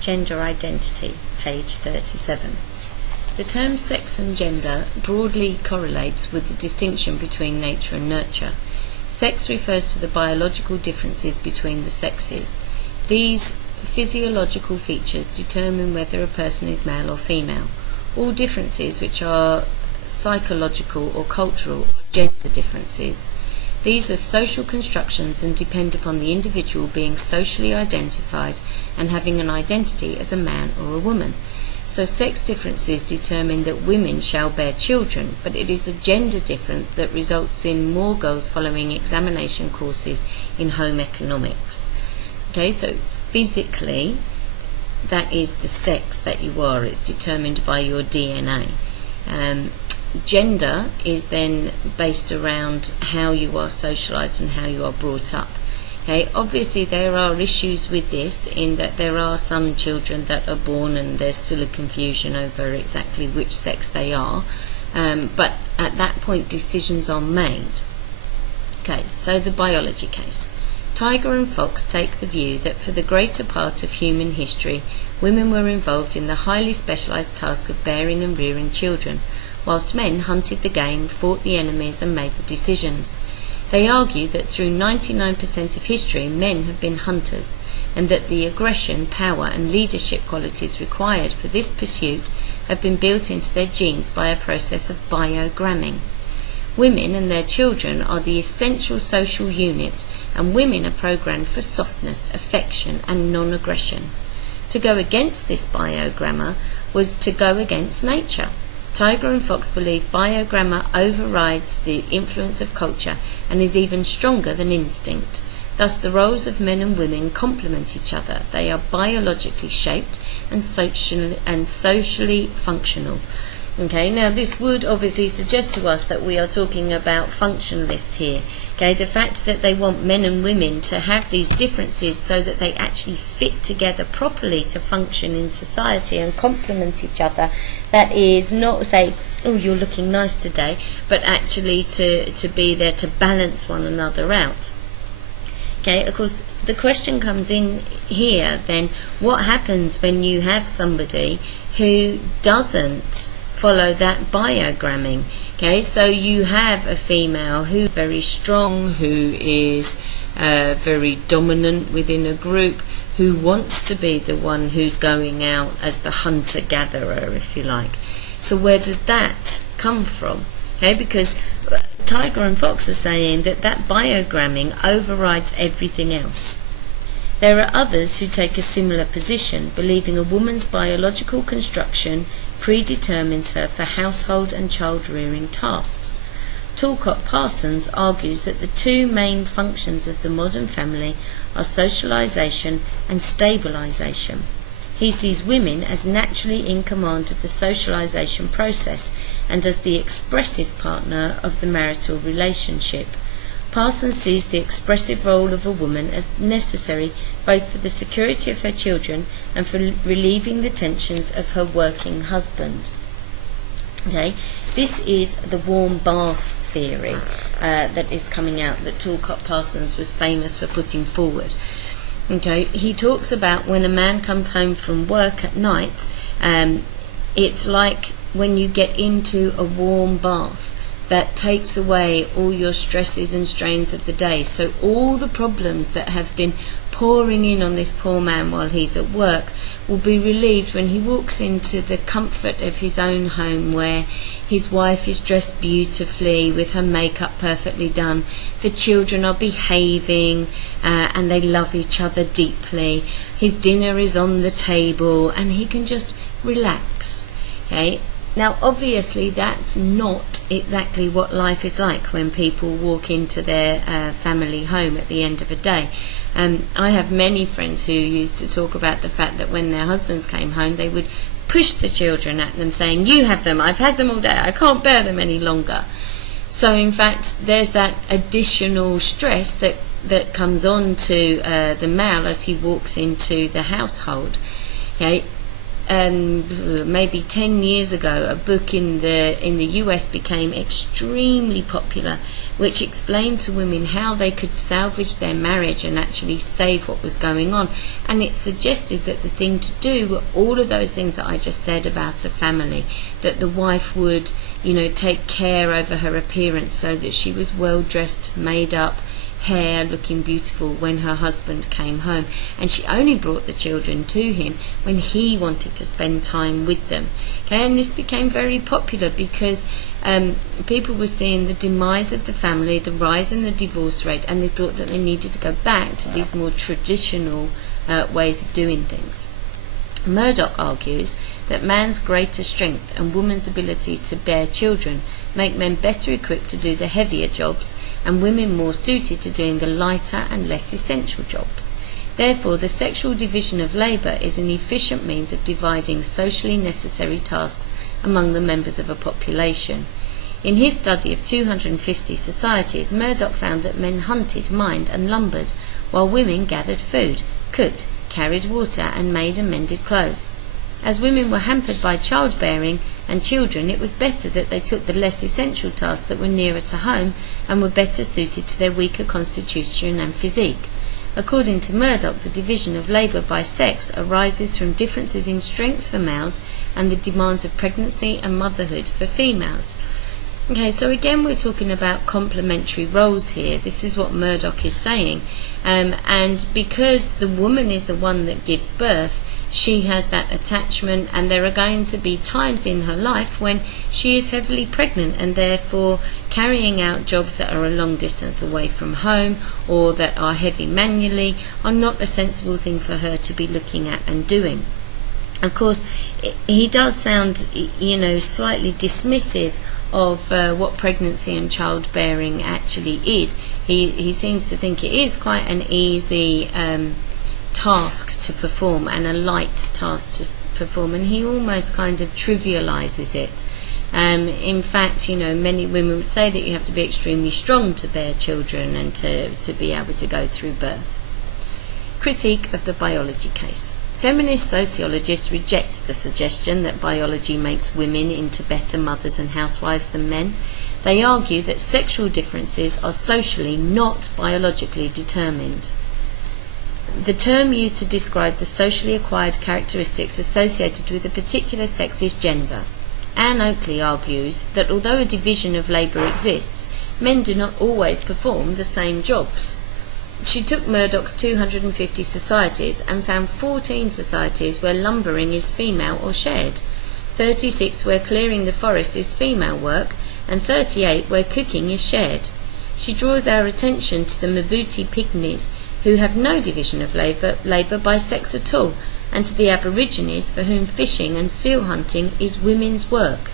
Gender Identity, page 37. The term sex and gender broadly correlates with the distinction between nature and nurture. Sex refers to the biological differences between the sexes. These physiological features determine whether a person is male or female. All differences which are psychological or cultural are gender differences. These are social constructions and depend upon the individual being socially identified and having an identity as a man or a woman. So sex differences determine that women shall bear children, but it is a gender difference that results in more girls following examination courses in home economics. Okay, so physically, that is the sex that you are. It's determined by your DNA. Gender is then based around how you are socialised and how you are brought up. Okay, obviously there are issues with this in that there are some children that are born and there's still a confusion over exactly which sex they are, but at that point decisions are made. Okay, so the biology case. Tiger and Fox take the view that for the greater part of human history, women were involved in the highly specialised task of bearing and rearing children, whilst men hunted the game, fought the enemies and made the decisions. They argue that through 99% of history, men have been hunters, and that the aggression, power and leadership qualities required for this pursuit have been built into their genes by a process of biogramming. Women and their children are the essential social unit, and women are programmed for softness, affection and non-aggression. To go against this biogramma was to go against nature. Tiger and Fox believe biogramma overrides the influence of culture and is even stronger than instinct. Thus the roles of men and women complement each other. They are biologically shaped and socially functional. Okay, now this would obviously suggest to us that we are talking about functionalists here. Okay, the fact that they want men and women to have these differences so that they actually fit together properly to function in society and complement each other. That is not say, oh, you're looking nice today, but actually to be there to balance one another out. Okay, of course, the question comes in here then, what happens when you have somebody who doesn't follow that biogramming? Okay, so you have a female who's very strong, who is very dominant within a group, who wants to be the one who's going out as the hunter-gatherer, if you like. So where does that come from? Okay, because Tiger and Fox are saying that that biogramming overrides everything else. There are others who take a similar position, believing a woman's biological construction predetermines her for household and child-rearing tasks. Parsons argues that the two main functions of the modern family are socialisation and stabilisation. He sees women as naturally in command of the socialisation process and as the expressive partner of the marital relationship. Parsons sees the expressive role of a woman as necessary both for the security of her children and for relieving the tensions of her working husband. Okay, this is the warm bath theory that is coming out that Parsons was famous for putting forward. Okay, he talks about when a man comes home from work at night, it's like when you get into a warm bath that takes away all your stresses and strains of the day. So all the problems that have been pouring in on this poor man while he's at work will be relieved when he walks into the comfort of his own home, where his wife is dressed beautifully with her makeup perfectly done, the children are behaving and they love each other deeply, his dinner is on the table and he can just relax. Okay, now obviously that's not exactly what life is like when people walk into their family home at the end of a day. I have many friends who used to talk about the fact that when their husbands came home, they would push the children at them, saying, "You have them, I've had them all day, I can't bear them any longer." So in fact, there's that additional stress that comes on to the male as he walks into the household. Okay, maybe 10 years ago, a book in the US became extremely popular, which explained to women how they could salvage their marriage and actually save what was going on. And it suggested that the thing to do were all of those things that I just said about a family, that the wife would, take care over her appearance so that she was well dressed, made up, hair looking beautiful when her husband came home, and she only brought the children to him when he wanted to spend time with them. Okay, and this became very popular because people were seeing the demise of the family, the rise in the divorce rate, and they thought that they needed to go back to these more traditional ways of doing things. Murdoch argues that man's greater strength and woman's ability to bear children make men better equipped to do the heavier jobs and women more suited to doing the lighter and less essential jobs. Therefore, the sexual division of labour is an efficient means of dividing socially necessary tasks among the members of a population. In his study of 250 societies, Murdoch found that men hunted, mined and lumbered, while women gathered food, cooked, carried water and made and mended clothes. As women were hampered by childbearing and children, it was better that they took the less essential tasks that were nearer to home and were better suited to their weaker constitution and physique. According to Murdoch, the division of labour by sex arises from differences in strength for males and the demands of pregnancy and motherhood for females. Okay, so again we're talking about complementary roles here. This is what Murdoch is saying. And because the woman is the one that gives birth, she has that attachment, and there are going to be times in her life when she is heavily pregnant, and therefore carrying out jobs that are a long distance away from home or that are heavy manually are not a sensible thing for her to be looking at and doing. Of course, he does sound, slightly dismissive of what pregnancy and childbearing actually is. He seems to think it is quite an easy task to perform and a light task to perform, and he almost kind of trivializes it. In fact, many women would say that you have to be extremely strong to bear children and to be able to go through birth. Critique of the biology case. Feminist sociologists reject the suggestion that biology makes women into better mothers and housewives than men. They argue that sexual differences are socially, not biologically determined. The term used to describe the socially acquired characteristics associated with a particular sex is gender. Anne Oakley argues that although a division of labour exists, men do not always perform the same jobs. She took Murdoch's 250 societies and found 14 societies where lumbering is female or shared, 36 where clearing the forest is female work, and 38 where cooking is shared. She draws our attention to the Mabuti Pygmies, who have no division of labour by sex at all, and to the Aborigines, for whom fishing and seal hunting is women's work.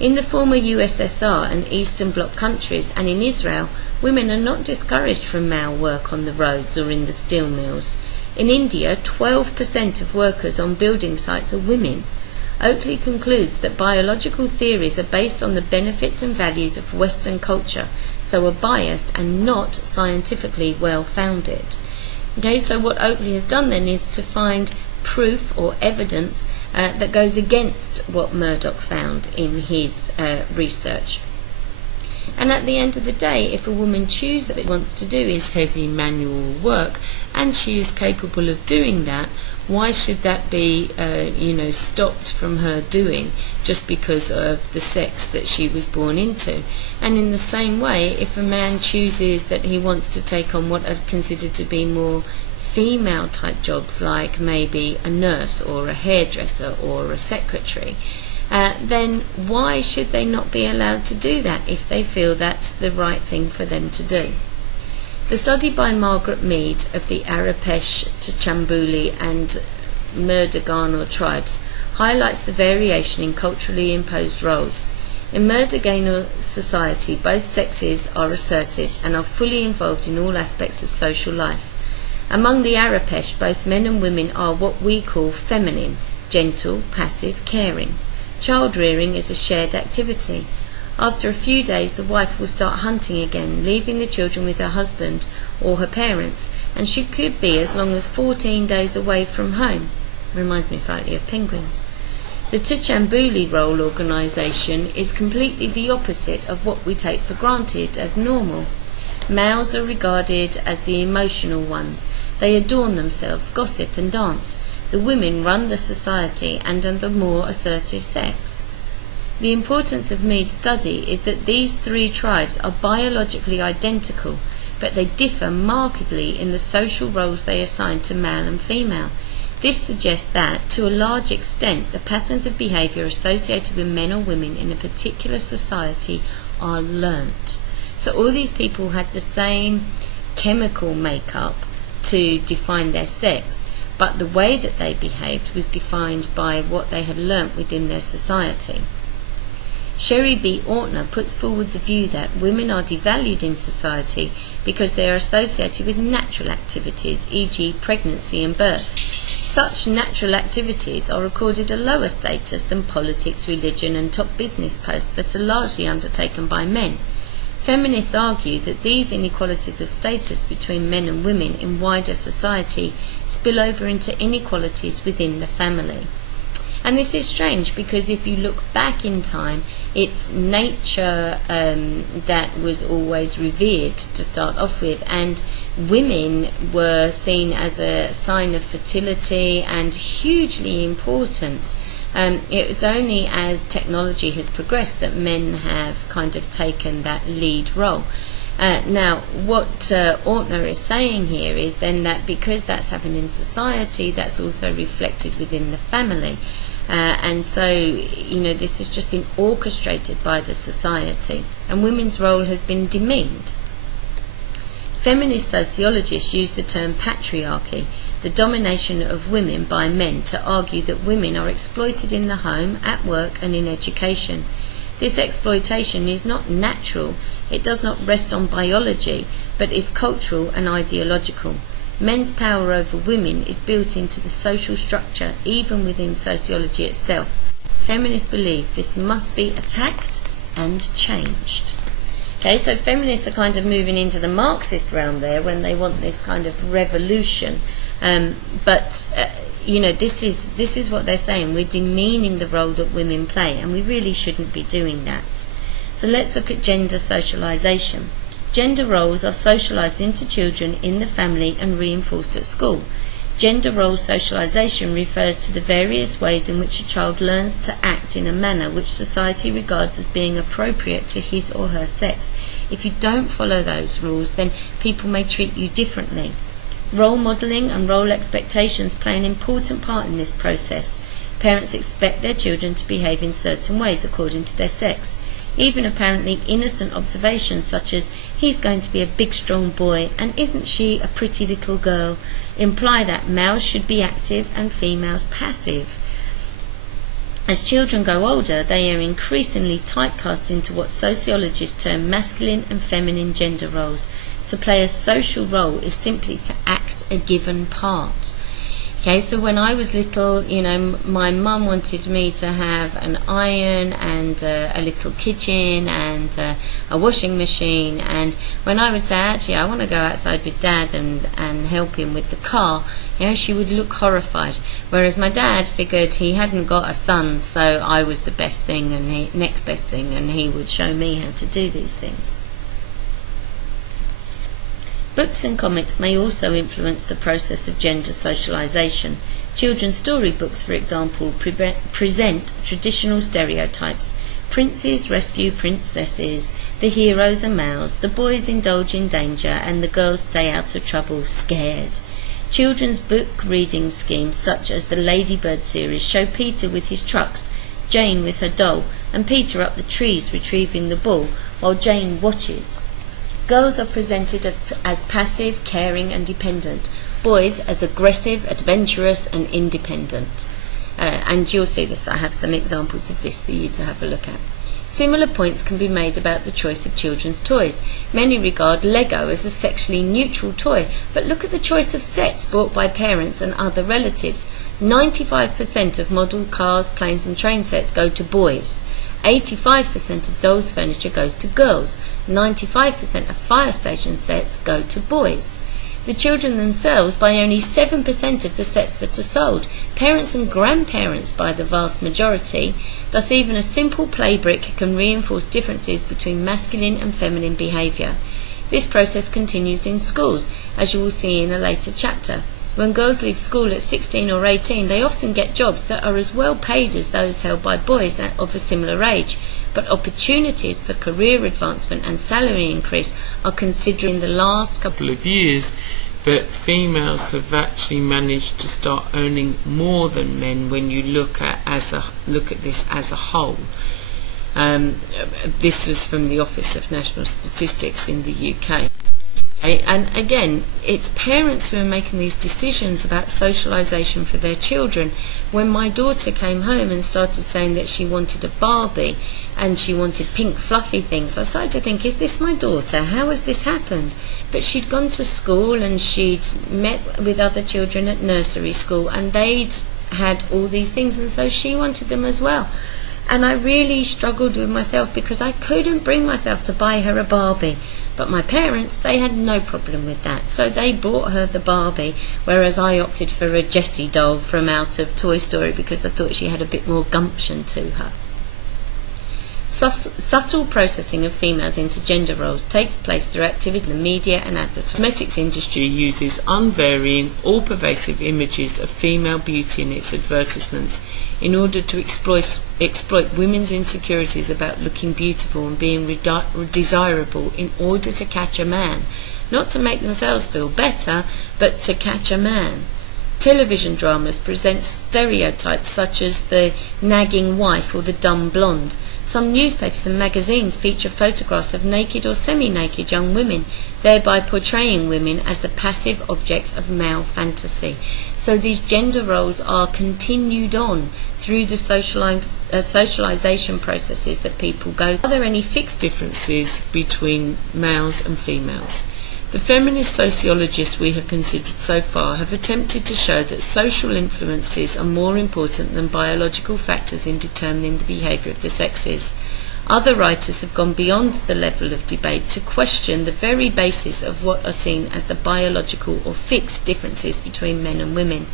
In the former USSR and Eastern Bloc countries and in Israel, women are not discouraged from male work on the roads or in the steel mills. In India, 12% of workers on building sites are women. Oakley concludes that biological theories are based on the benefits and values of Western culture, so are biased and not scientifically well-founded. Okay, so what Oakley has done then is to find proof or evidence that goes against what Murdoch found in his research. And at the end of the day, if a woman chooses what it wants to do is heavy manual work, and she is capable of doing that, why should that be, stopped from her doing just because of the sex that she was born into? And in the same way, if a man chooses that he wants to take on what are considered to be more female type jobs, like maybe a nurse or a hairdresser or a secretary, then why should they not be allowed to do that if they feel that's the right thing for them to do? The study by Margaret Mead of the Arapesh, Chambuli and Murdeganor tribes highlights the variation in culturally imposed roles. In Murdeganor society, both sexes are assertive and are fully involved in all aspects of social life. Among the Arapesh, both men and women are what we call feminine, gentle, passive, caring. Child rearing is a shared activity. After a few days, the wife will start hunting again, leaving the children with her husband or her parents, and she could be as long as 14 days away from home. Reminds me slightly of penguins. The Tuchambuli role organisation is completely the opposite of what we take for granted as normal. Males are regarded as the emotional ones. They adorn themselves, gossip and dance. The women run the society and are the more assertive sex. The importance of Mead's study is that these three tribes are biologically identical, but they differ markedly in the social roles they assign to male and female. This suggests that, to a large extent, the patterns of behaviour associated with men or women in a particular society are learnt. So all these people had the same chemical makeup to define their sex, but the way that they behaved was defined by what they had learnt within their society. Sherry B. Ortner puts forward the view that women are devalued in society because they are associated with natural activities, e.g. pregnancy and birth. Such natural activities are accorded a lower status than politics, religion and top business posts that are largely undertaken by men. Feminists argue that these inequalities of status between men and women in wider society spill over into inequalities within the family. And this is strange because if you look back in time, it's nature that was always revered to start off with, and women were seen as a sign of fertility and hugely important. It was only as technology has progressed that men have kind of taken that lead role. Now, what Ortner is saying here is then that because that's happened in society, that's also reflected within the family. And so, this has just been orchestrated by the society, and women's role has been demeaned. Feminist sociologists use the term patriarchy, the domination of women by men, to argue that women are exploited in the home, at work and in education. This exploitation is not natural, it does not rest on biology, but is cultural and ideological. Men's power over women is built into the social structure, even within sociology itself. Feminists believe this must be attacked and changed. Okay, so feminists are kind of moving into the Marxist realm there when they want this kind of revolution. But this is what they're saying. We're demeaning the role that women play, and we really shouldn't be doing that. So let's look at gender socialisation. Gender roles are socialised into children in the family and reinforced at school. Gender role socialisation refers to the various ways in which a child learns to act in a manner which society regards as being appropriate to his or her sex. If you don't follow those rules, then people may treat you differently. Role modelling and role expectations play an important part in this process. Parents expect their children to behave in certain ways according to their sex. Even apparently innocent observations such as, he's going to be a big strong boy and isn't she a pretty little girl, imply that males should be active and females passive. As children grow older, they are increasingly typecast into what sociologists term masculine and feminine gender roles. To play a social role is simply to act a given part. Okay, so when I was little, my mum wanted me to have an iron and a little kitchen and a washing machine. And when I would say, actually, I want to go outside with Dad and help him with the car, she would look horrified. Whereas my dad figured he hadn't got a son, so I was the best thing and next best thing, and he would show me how to do these things. Books and comics may also influence the process of gender socialisation. Children's storybooks, for example, present traditional stereotypes. Princes rescue princesses, the heroes are males, the boys indulge in danger, and the girls stay out of trouble scared. Children's book reading schemes such as the Ladybird series show Peter with his trucks, Jane with her doll, and Peter up the trees retrieving the ball, while Jane watches. Girls are presented as passive, caring and dependent. Boys as aggressive, adventurous and independent. And you'll see this. I have some examples of this for you to have a look at. Similar points can be made about the choice of children's toys. Many regard Lego as a sexually neutral toy, but look at the choice of sets bought by parents and other relatives. 95% of model cars, planes and train sets go to boys. 85% of dolls' furniture goes to girls. 95% of fire station sets go to boys. The children themselves buy only 7% of the sets that are sold. Parents and grandparents buy the vast majority. Thus, even a simple play brick can reinforce differences between masculine and feminine behaviour. This process continues in schools, as you will see in a later chapter. When girls leave school at 16 or 18, they often get jobs that are as well paid as those held by boys of a similar age, but opportunities for career advancement and salary increase are considered in the last couple of years that females have actually managed to start earning more than men when you look at this as a whole. This was from the Office of National Statistics in the UK. And again, it's parents who are making these decisions about socialisation for their children. When my daughter came home and started saying that she wanted a Barbie and she wanted pink fluffy things, I started to think, is this my daughter? How has this happened? But she'd gone to school and she'd met with other children at nursery school and they'd had all these things, and so she wanted them as well. And I really struggled with myself because I couldn't bring myself to buy her a Barbie. But my parents, they had no problem with that. So they bought her the Barbie, whereas I opted for a Jessie doll from out of Toy Story because I thought she had a bit more gumption to her. Subtle processing of females into gender roles takes place through activities in the media and advertising. The cosmetics industry uses unvarying, all-pervasive images of female beauty in its advertisements in order to exploit women's insecurities about looking beautiful and being desirable in order to catch a man, not to make themselves feel better, but to catch a man. Television dramas present stereotypes such as the nagging wife or the dumb blonde. Some newspapers and magazines feature photographs of naked or semi-naked young women, thereby portraying women as the passive objects of male fantasy. So these gender roles are continued on through the socialization processes that people go through. Are there any fixed differences between males and females? The feminist sociologists we have considered so far have attempted to show that social influences are more important than biological factors in determining the behaviour of the sexes. Other writers have gone beyond the level of debate to question the very basis of what are seen as the biological or fixed differences between men and women.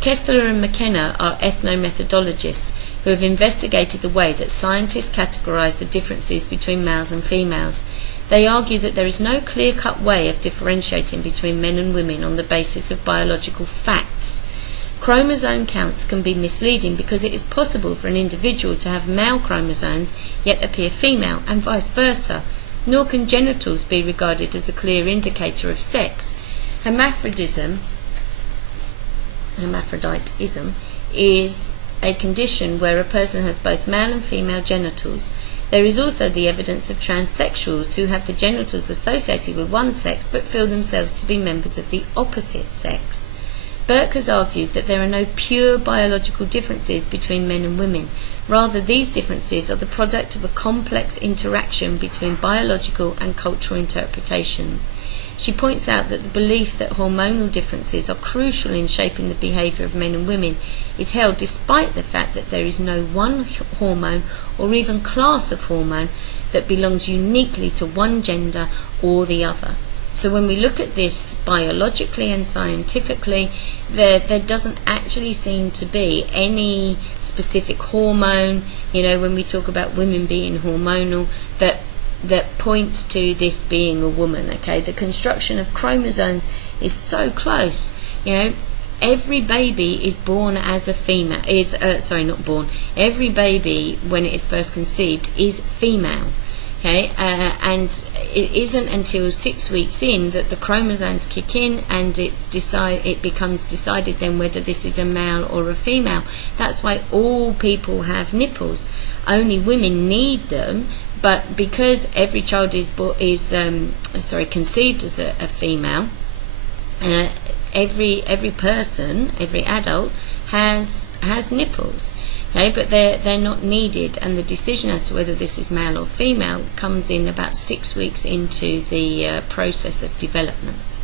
Kessler and McKenna are ethnomethodologists who have investigated the way that scientists categorise the differences between males and females. They argue that there is no clear-cut way of differentiating between men and women on the basis of biological facts. Chromosome counts can be misleading because it is possible for an individual to have male chromosomes yet appear female, and vice versa, nor can genitals be regarded as a clear indicator of sex. Hermaphroditism is a condition where a person has both male and female genitals. There is also the evidence of transsexuals who have the genitals associated with one sex but feel themselves to be members of the opposite sex. Burke has argued that there are no pure biological differences between men and women. Rather, these differences are the product of a complex interaction between biological and cultural interpretations. She points out that the belief that hormonal differences are crucial in shaping the behaviour of men and women is held despite the fact that there is no one hormone or even class of hormone that belongs uniquely to one gender or the other. So when we look at this biologically and scientifically, there doesn't actually seem to be any specific hormone, when we talk about women being hormonal, that points to this being a woman. Okay, the construction of chromosomes is so close. Every baby is born as a female. Every baby, when it is first conceived, is female. Okay, and it isn't until 6 weeks in that the chromosomes kick in, and it becomes decided then whether this is a male or a female. That's why all people have nipples. Only women need them. But because every child is conceived as a female, every person, every adult has nipples. Okay, but they're not needed, and the decision as to whether this is male or female comes in about 6 weeks into the process of development.